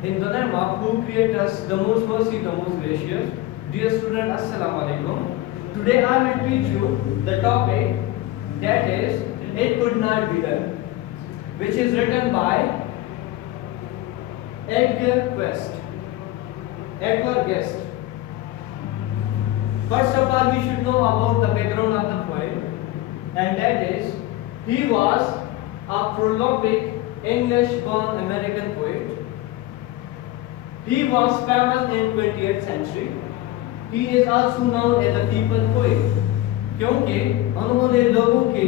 In the name of who created us, the most mercy, the most gracious. Dear student, Assalamu alaikum. Today I will teach you the topic that is It Could Not Be Done, which is written by Edgar Guest. First of all, we should know about the background of the poem, and that is he was a prolific English-born American poet. He was famous in 20th century. He is also known as a people poet क्योंकि उन्होंने लोगों के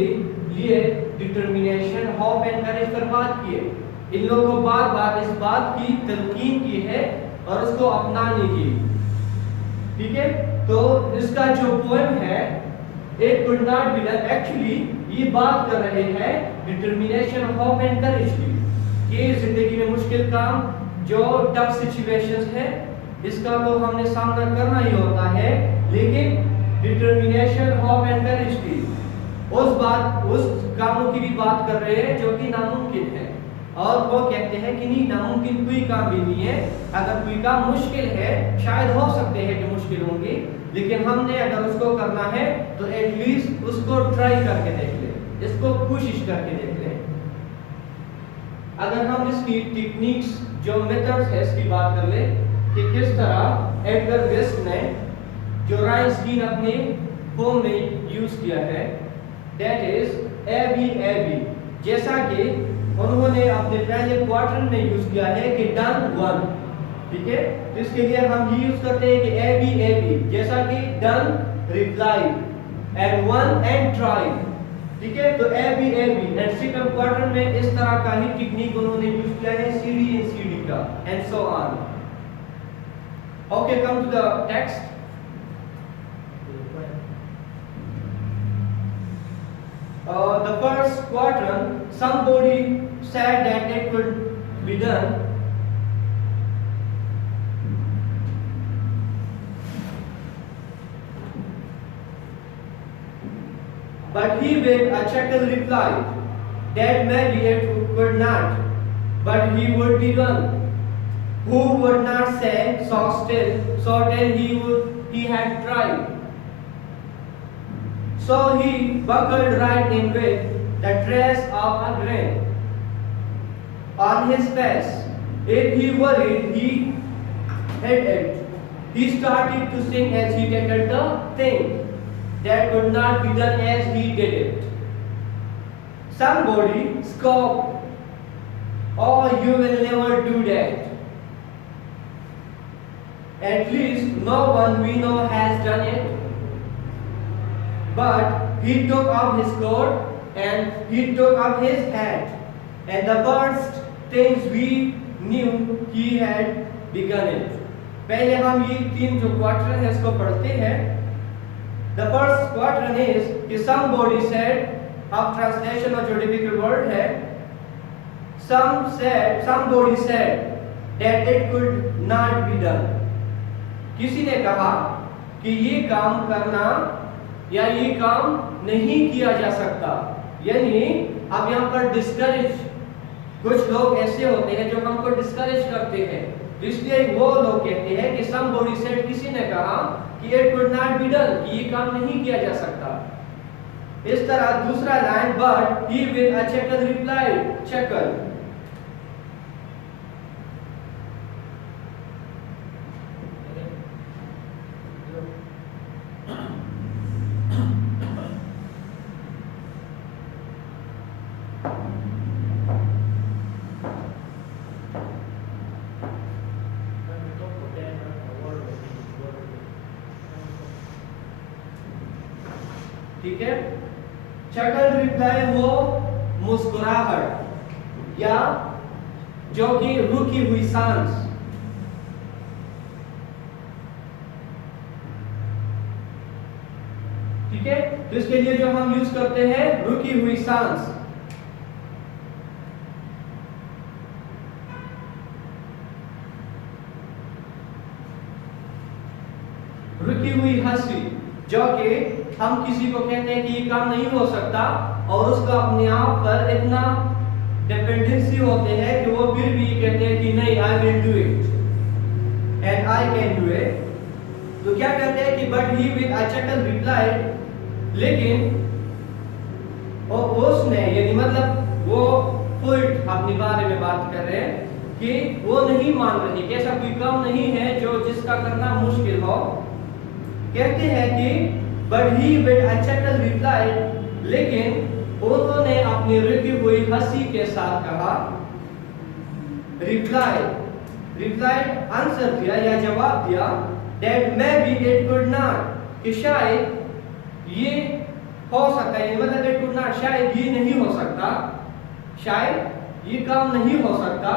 लिए determination, hope and courage पर बात की है। इन लोगों को बार बार इस बात की तलकीन की है और उसको अपनाने की। ठीक है, तो इसका जो पोएम है it could not be done, actually ये बात कर रहे हैं डिटर्मिनेशन, होप एंड करेज की कि जिंदगी में मुश्किल काम, जो टफ सिचुएशंस है, इसका तो हमने सामना करना ही होता है, लेकिन डिटर्मिनेशन, होप एंड करेज की उस कामों की भी बात कर रहे हैं जो कि नामुमकिन है। और वो कहते हैं कि नहीं, नामुमकिन कोई काम भी नहीं है। अगर कोई काम मुश्किल है, शायद हो सकते हैं कि मुश्किल होंगी, लेकिन हमने अगर उसको करना है तो एटलीस्ट उसको ट्राई करके देख ले, इसको कोशिश करके देख ले। अगर हम इसकी टेक्निक्स, जो मेथड्स है, इसकी बात कर ले कि किस तरह एडगर गेस्ट ने जो राइम स्कीम अपने पोम में यूज किया है, दैट इज एबी। जैसा कि उन्होंने अपने पहले क्वार्टर में यूज किया है कि डन वन। ठीक है, तो इसके लिए हम ये यूज करते हैं कि एबी, जैसा कि done reply and one and try. ठीक है, तो एबी एंड सेकंड क्वार्टर में इस तरह का ही टेक्निक उन्होंने यूज किया है, सीडी का and so on. Okay, come to the text. The first quadrant, somebody said that it could be done. But he with a chuckle replied that maybe it could not, but he would be done. Who would not say so till he had tried. So he buckled right in with the trace of a grin on his face. If he worried, he hid it. He started to sing as he tackled the thing that could not be done as he did it. Somebody scoffed, "Oh, you will never do that. At least no one we know has done it." But he took off his coat and he took off his hat, and the first things we knew he had begun it. पहले हम ये तीन जो quarter है इसको पढ़ते हैं। The first quadrant is कि somebody said, अब ट्रांसलेशन और जो डिफिकल्ट वर्ड है, somebody said that it could not be done. किसी ने कहा कि ये काम करना या ये काम नहीं किया जा सकता। यानी अब यहाँ पर डिस्करेज, कुछ लोग ऐसे होते हैं जो हमको डिस्करेज करते हैं, इसलिए वो लोग कहते हैं कि somebody said, किसी ने कहा कि it could not be done, कि ये काम नहीं किया जा सकता। इस तरह दूसरा line, but he with a chuckle replied, chuckle। ठीक है, चकल रिप्लाई वो मुस्कुराहट या जो कि रुकी हुई सांस। ठीक है, तो इसके लिए जो हम यूज करते हैं रुकी हुई सांस। रुकी हुई हंसी, जो कि हम किसी को कहते हैं कि ये काम नहीं हो सकता और उसका अपने आप पर इतना डिपेंडेंसी होते हैं कि वो फिर भी कहते हैं कि नहीं, I will do it and I can do it. तो क्या कहते हैं कि but he with a chuckle replied, लेकिन उसने, यानी मतलब वो पोइट अपने बारे में बात कर रहे हैं कि वो नहीं मान रहे कि ऐसा कोई काम नहीं है जो जिसका करना मुश्किल हो। कहते हैं कि but he with a chuckle replied, लेकिन उन्होंने अपनी रुकी हुई हंसी के साथ कहा, रिप्लाइड आंसर दिया या जवाब दिया, that may be it could not, कि शायद ये हो सकता है, मतलब इट कुड नॉट, शायद ये नहीं हो सकता, शायद ये काम नहीं हो सकता,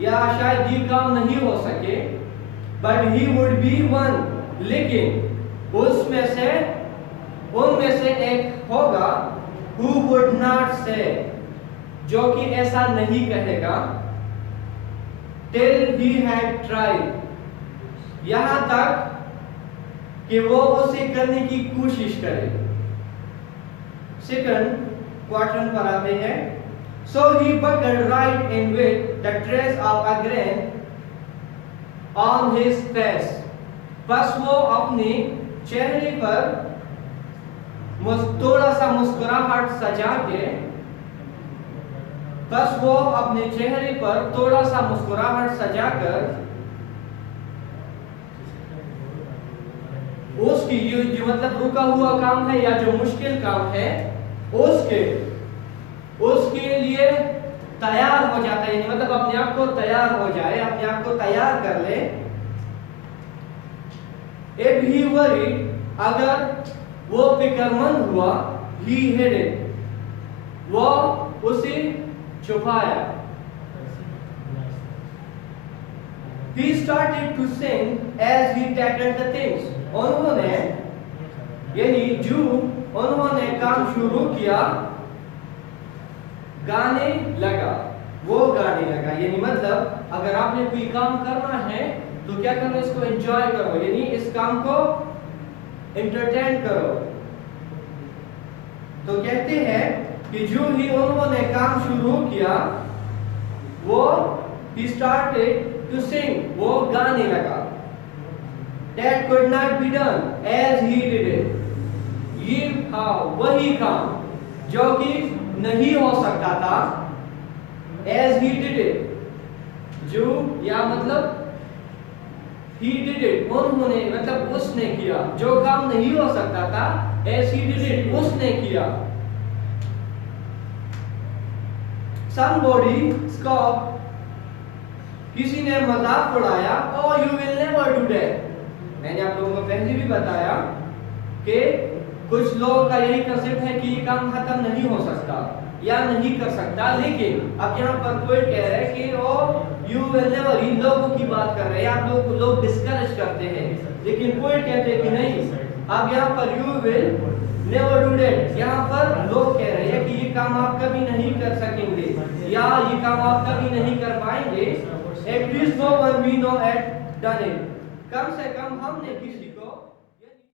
या शायद ये काम नहीं हो सके, but he would be one, लेकिन उनमें से एक होगा, who would not say, जो कि ऐसा नहीं कहेगा, till he had tried, यहां तक कि वो उसे करने की कोशिश करे। सेकंड क्वार्टर पर आते हैं, so he buckled right in with the trace of a grin on his face, बस वो अपने चेहरे पर थोड़ा सा मुस्कुराहट सजा के, बस वो अपने चेहरे पर थोड़ा सा मुस्कुराहट सजाकर उसकी जो मतलब रुका हुआ काम है या जो मुश्किल काम है उसके लिए तैयार हो जाता है, मतलब अपने आप को तैयार हो जाए, अपने आप को तैयार कर ले। If he worried, अगर वो फिक्रमंद हुआ, he hid it, वो उसे छुपाया। He started to sing as he tackled the things, उन्होंने काम शुरू किया, गाने लगा, वो गाने लगा, यानी मतलब अगर आपने कोई काम करना है तो क्या करना, इसको एंजॉय करो, यानी इस काम को एंटरटेन करो। तो कहते हैं कि जो ही उन्होंने काम शुरू किया, वो he started to sing, वो गाने लगा। That could not be done as he did it, ये वही काम जो कि नहीं हो सकता था, as he did it, जो या मतलब he did it, उन्होंने मतलब उसने किया, जो काम नहीं हो सकता था, as he did it, उसने किया। Somebody scoffed, किसी ने मजाक उड़ाया, oh you will never do that। मैंने आप लोगों को पहले भी बताया कि कुछ लोगों का यही कंसेप्ट है कि ये काम खत्म नहीं हो सकता या नहीं कर सकता, लेकिन अब यहाँ पर कोई कह रहा है कि ओ यू विल नेवर, इन लोगों की बात कर रहे हैं, आप लोगों को लोग डिस्करेज करते हैं, लेकिन कोई कहते हैं कि नहीं, अब यहाँ पर you will never do that, यहाँ पर लोग कह रहे हैं कि ये काम आप कभी नहीं कर सकेंगे या ये काम आप कभी नहीं कर पाएंगे। At least no one we know had done it, कम से कम हमने किसी